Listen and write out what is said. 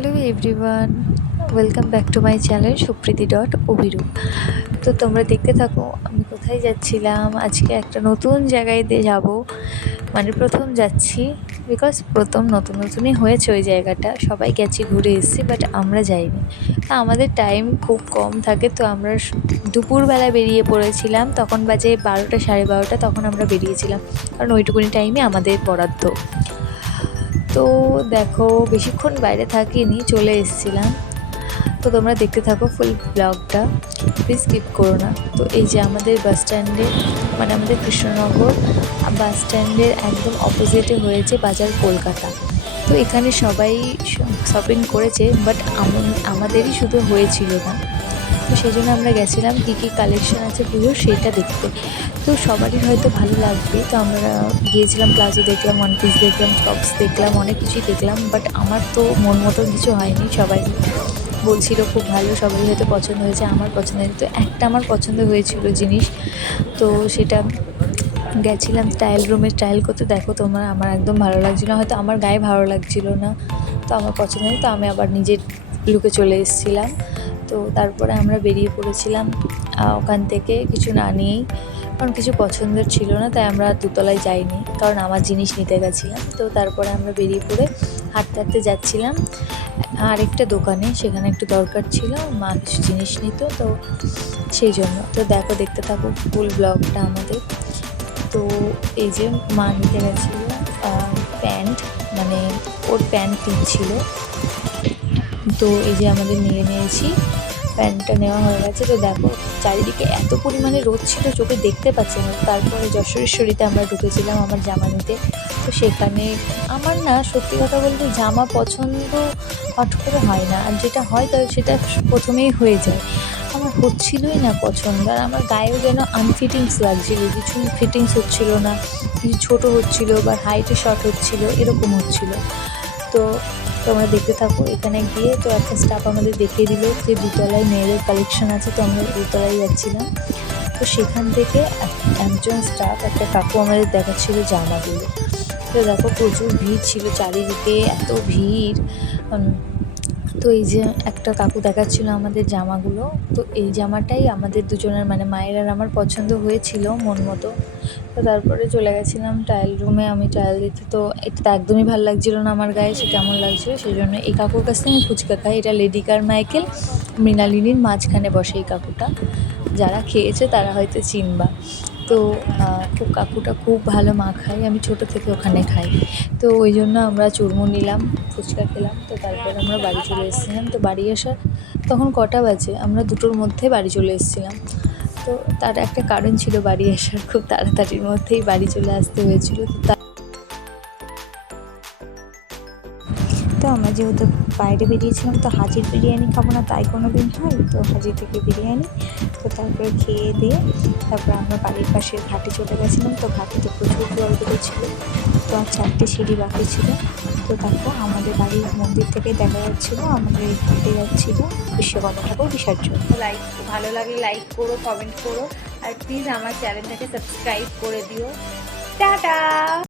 Hello everyone, welcome back to my channel Supriti dot Abhirup. তো তোমরা দেখতে থাকো, আমি কোথায় যাচ্ছিলাম, আজকে একটা নতুন জায়গায় যাব। মানে প্রথম যাচ্ছি বিকজ প্রথম নতুন নতুনই হয়েছে ওই জায়গাটা। সবাই গেছি, ঘুরে এসেছি বাট আমরা যাইনি। তা আমাদের টাইম খুব কম থাকে, তো আমরা দুপুরবেলা বেরিয়ে পড়েছিলাম, তখন বাজে বারোটা সাড়ে বারোটা, তখন আমরা বেরিয়েছিলাম। কারণ ওইটুকুনি টাইমই আমাদের বরাদ্দ। তো দেখো, বেশিক্ষণ বাইরে থাকিনি, চলে এসেছিলাম। তো তোমরা দেখতে থাকো ফুল ব্লগটা প্লিজ স্কিপ করো না। তো এই যে আমাদের বাস স্ট্যান্ডে মানে আমাদের কৃষ্ণনগর বাস স্ট্যান্ডের একদম অপোজিটে হয়েছে বাজার কলকাতা। তো এখানে সবাই শপিং করেছে বাট আমাদেরই শুধু হয়েছিল না। তো সেই জন্য আমরা গেছিলাম, কী কী কালেকশন আছে পুজোর সেটা দেখতে। তো সবারই হয়তো ভালো লাগবে। তো আমরা গিয়েছিলাম প্লাজো দেখলাম ওয়ান পিস দেখলাম টপস দেখলাম, অনেক কিছুই দেখলাম বাট আমার তো মন মতন কিছু হয়নি। সবাই বলছিল খুব ভালো, সবারই হয়তো পছন্দ হয়েছে, আমার পছন্দ হয়নি তো একটা আমার পছন্দ হয়েছিল জিনিস। তো সেটা গেছিলাম ট্রায়াল রুমে ট্রায়াল করতে। দেখো তোমার, আমার একদম ভালো লাগছিল হয়তো আমার গায়ে ভালো লাগছিল না, তো আমার পছন্দ হয়নি, তো আমি আবার নিজের লুকে চলে এসেছিলাম। তো তারপরে আমরা বেরিয়ে পড়েছিলাম ওখান থেকে কিছু না নিয়েই, কারণ কিছু পছন্দের ছিল না, তাই আমরা দুতলায় যাইনি, কারণ আমার জিনিস নিতে গেছিলাম। তো তারপরে আমরা বেরিয়ে পড়ে হাঁটতে হাঁটতে যাচ্ছিলাম, আরেকটা দোকানে, সেখানে একটু দরকার ছিল, মা কিছু জিনিস নিত, তো সেই জন্য। তো দেখো, দেখতে থাকো ফুল ব্লগটা আমাদের। তো এই যে মা নিতে গেছিল প্যান্ট মানে ওর প্যান্ট কিনছিল তো এই যে আমাদের নিয়ে নিয়েছি, প্যান্টটা নেওয়া হয়ে গেছে। তো দেখো, চারিদিকে এত পরিমাণে রোদ ছিল, চোখে দেখতে পাচ্ছি না। তারপরে যশোরেশ্বরীতে আমরা ঢুকেছিলাম আমার জামা নিতে। তো সেখানে আমার না, সত্যি কথা বলতে জামা পছন্দ হট করে হয় না। আর যেটা হয় তাহলে সেটা প্রথমেই হয়ে যায়। আমার হচ্ছিলই না পছন্দ, আর আমার গায়েও যেন আনফিটিংস লাগছিল। কিছু ফিটিংস হচ্ছিল না, কিছু ছোটো হচ্ছিল বা হাইটে শর্ট হচ্ছিল, এরকম হচ্ছিল। তো তোমরা দেখতে থাকো এখানে গিয়ে। তো একটা স্টাফ আমাদের দেখিয়ে দিল যে দুতলায় মেয়েদের কালেকশন আছে, তো আমরা দুতলায় যাচ্ছিলাম। তো সেখান থেকে একজন স্টাফ একটা কাকু আমাদের দেখাচ্ছিল জামাগুলো। তো দেখো প্রচুর ভিড় ছিল, চারিদিকে এত ভিড়। তো এই যে একটা কাকু দেখাচ্ছিল আমাদের জামাগুলো, তো এই জামাটাই আমাদের দুজনের মানে মায়ের আর আমার পছন্দ হয়েছিল মন মতো। তো তারপরে চলে গেছিলাম ট্রায়াল রুমে আমি ট্রায়াল দিতে, তো এটা একদমই ভালো লাগছিল না আমার গায়ে, সে কেমন লাগছিল, সেই জন্য এই কাকুর কাছ থেকে আমি ফুচকা খাই। এটা লেডি কার মাইকেল মৃণালিনীর মাঝখানে বসে এই কাকুটা। যারা খেয়েছে তারা হয়তো চিনবা। তো খুব কাকুটা খুব ভালো মা খায়, আমি ছোট থেকে ওখানে খাই। তো ওই জন্য আমরা চুরমু নিলাম, ফুচকা খেলাম, তো তারপর আমরা বাড়ি চলে এসেছিলাম। তো বাড়ি আসার তখন কটা বাজে, আমরা দুটোর মধ্যে বাড়ি চলে এসেছিলাম। তো তার একটা কারণ ছিল বাড়ি আসার, খুব তাড়াতাড়ির মধ্যেই বাড়ি চলে আসতে হয়েছিল। তো তা- তো আমরা যেহেতু বাইরে বেরিয়েছিলাম, তো হাজির বিরিয়ানি খাব না, তাই কোনো দিন হয়। তো হাজির থেকে বিরিয়ানি, তো তারপরে খেয়ে দিয়ে তারপর আমরা বাড়ির পাশের ঘাটে চলে গেছিলাম। তো ঘাটেতে প্রচুর জল বেরিয়েছিল তো আর চারটে সিঁড়ি বাকি ছিল। তো তারপর আমাদের বাড়ির মন্দির থেকে দেখা যাচ্ছিল, আমাদের ঘাটে যাচ্ছিল বিশ্বকর্মা ঠাকুর বিসর্জন। লাইক ভালো লাগলে লাইক করো কমেন্ট করো, আর প্লিজ আমার চ্যানেলটাকে সাবস্ক্রাইব করে দিও। টাটা